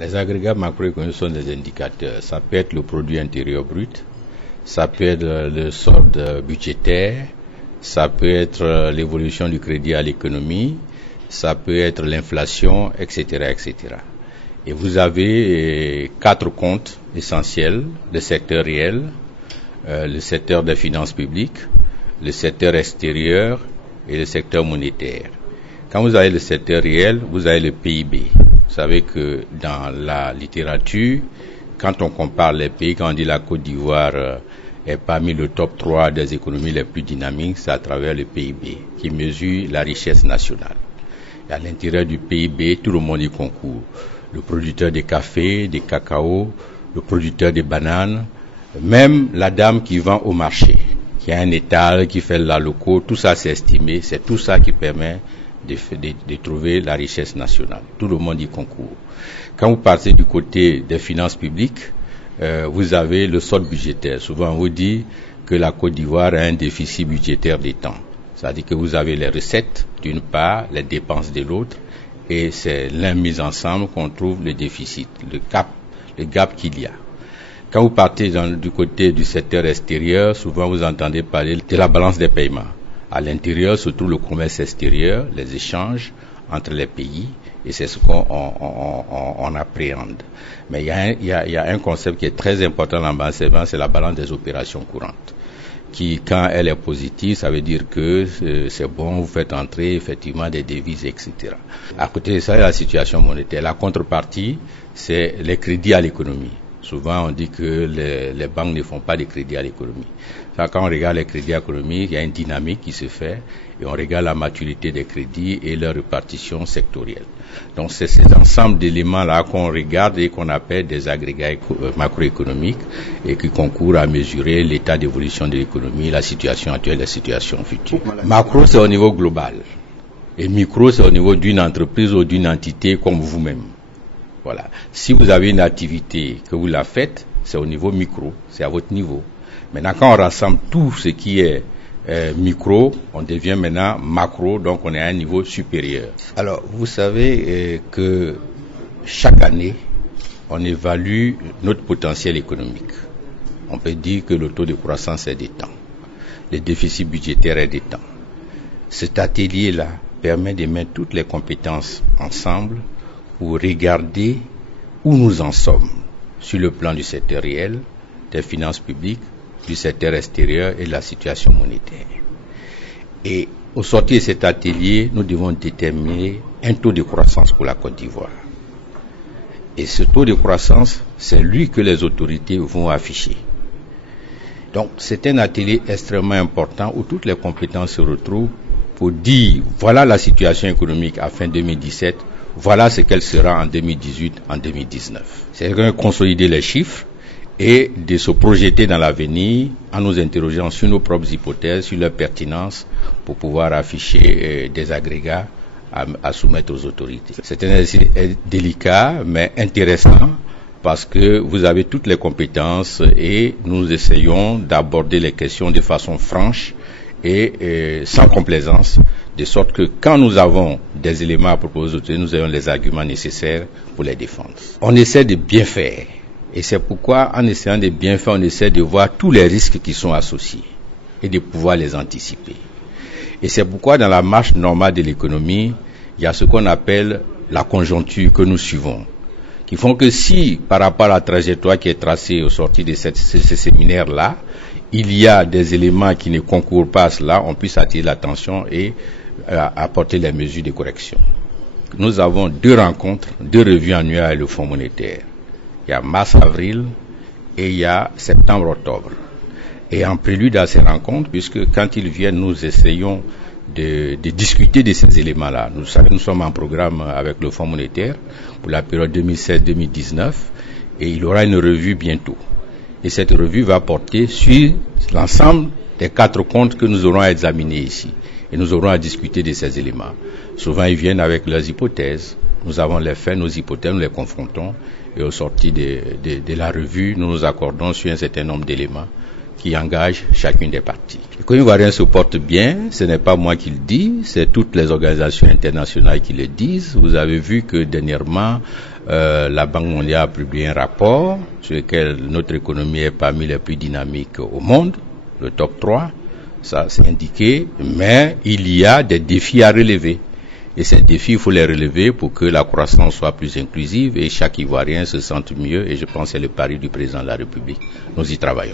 Les agrégats macroéconomiques sont des indicateurs. Ça peut être le produit intérieur brut, ça peut être le solde budgétaire, ça peut être l'évolution du crédit à l'économie, ça peut être l'inflation, etc., etc. Et vous avez 4 comptes essentiels: le secteur réel, le secteur des finances publiques, le secteur extérieur et le secteur monétaire. Quand vous avez le secteur réel, vous avez le PIB. Vous savez que dans la littérature, quand on compare les pays, quand on dit la Côte d'Ivoire est parmi le top 3 des économies les plus dynamiques, c'est à travers le PIB qui mesure la richesse nationale. Et à l'intérieur du PIB, tout le monde y concourt. Le producteur de café, de cacao, le producteur de bananes, même la dame qui vend au marché, qui a un étal, qui fait la loco, tout ça c'est estimé, c'est tout ça qui permet de trouver la richesse nationale. Tout le monde y concourt. Quand vous partez du côté des finances publiques, vous avez le solde budgétaire. Souvent on vous dit que la Côte d'Ivoire a un déficit budgétaire des temps. C'est-à-dire que vous avez les recettes d'une part, les dépenses de l'autre, et c'est l'un mis ensemble qu'on trouve le déficit, le gap qu'il y a. Quand vous partez du côté du secteur extérieur, souvent vous entendez parler de la balance des paiements. À l'intérieur se trouve le commerce extérieur, les échanges entre les pays, et c'est ce qu'on appréhende. Mais il y a un concept qui est très important dans la balance des paiements, c'est la balance des opérations courantes, qui, quand elle est positive, ça veut dire que c'est bon, vous faites entrer effectivement des devises, etc. À côté de ça, il y a la situation monétaire. La contrepartie, c'est les crédits à l'économie. Souvent, on dit que les banques ne font pas de crédit à l'économie. Quand on regarde les crédits à l'économie, il y a une dynamique qui se fait et on regarde la maturité des crédits et leur répartition sectorielle. Donc, c'est ces ensembles d'éléments-là qu'on regarde et qu'on appelle des agrégats macroéconomiques et qui concourent à mesurer l'état d'évolution de l'économie, la situation actuelle et la situation future. Macro, c'est au niveau global. Et micro, c'est au niveau d'une entreprise ou d'une entité comme vous-même. Voilà. Si vous avez une activité que vous la faites, c'est au niveau micro, c'est à votre niveau. Maintenant, quand on rassemble tout ce qui est micro, on devient maintenant macro, donc on est à un niveau supérieur. Alors, vous savez que chaque année, on évalue notre potentiel économique. On peut dire que le taux de croissance est détend, le déficit budgétaire est détend. Cet atelier-là permet de mettre toutes les compétences ensemble pour regarder où nous en sommes sur le plan du secteur réel, des finances publiques, du secteur extérieur et de la situation monétaire. Et au sortir de cet atelier, nous devons déterminer un taux de croissance pour la Côte d'Ivoire. Et ce taux de croissance, c'est lui que les autorités vont afficher. Donc c'est un atelier extrêmement important où toutes les compétences se retrouvent pour dire voilà la situation économique à fin 2017, voilà ce qu'elle sera en 2018, en 2019. C'est de consolider les chiffres et de se projeter dans l'avenir en nous interrogeant sur nos propres hypothèses, sur leur pertinence pour pouvoir afficher des agrégats à soumettre aux autorités. C'est un exercice délicat mais intéressant parce que vous avez toutes les compétences et nous essayons d'aborder les questions de façon franche et sans complaisance, de sorte que quand nous avons des éléments à proposer aux autorités, nous ayons les arguments nécessaires pour les défendre. On essaie de bien faire, et c'est pourquoi en essayant de bien faire, on essaie de voir tous les risques qui sont associés et de pouvoir les anticiper. Et c'est pourquoi dans la marche normale de l'économie, il y a ce qu'on appelle la conjoncture que nous suivons, qui font que si, par rapport à la trajectoire qui est tracée au sortir de ce séminaire-là, il y a des éléments qui ne concourent pas à cela, on puisse attirer l'attention et apporter les mesures de correction. Nous avons 2 rencontres, 2 revues annuelles avec le Fonds monétaire. Il y a mars-avril et il y a septembre-octobre. Et en prélude à ces rencontres, puisque quand ils viennent, nous essayons de discuter de ces éléments-là. Nous savons que nous sommes en programme avec le Fonds monétaire pour la période 2016-2019 et il y aura une revue bientôt. Et cette revue va porter sur l'ensemble des 4 comptes que nous aurons à examiner ici. Et nous aurons à discuter de ces éléments. Souvent, ils viennent avec leurs hypothèses. Nous avons les faits, nos hypothèses, nous les confrontons. Et au sortir de la revue, nous nous accordons sur un certain nombre d'éléments qui engage chacune des parties. L'économie ivoirienne se porte bien, ce n'est pas moi qui le dis, c'est toutes les organisations internationales qui le disent. Vous avez vu que dernièrement, la Banque mondiale a publié un rapport sur lequel notre économie est parmi les plus dynamiques au monde, le top 3, ça c'est indiqué, mais il y a des défis à relever. Et ces défis, il faut les relever pour que la croissance soit plus inclusive et chaque Ivoirien se sente mieux. Et je pense que c'est le pari du président de la République. Nous y travaillons.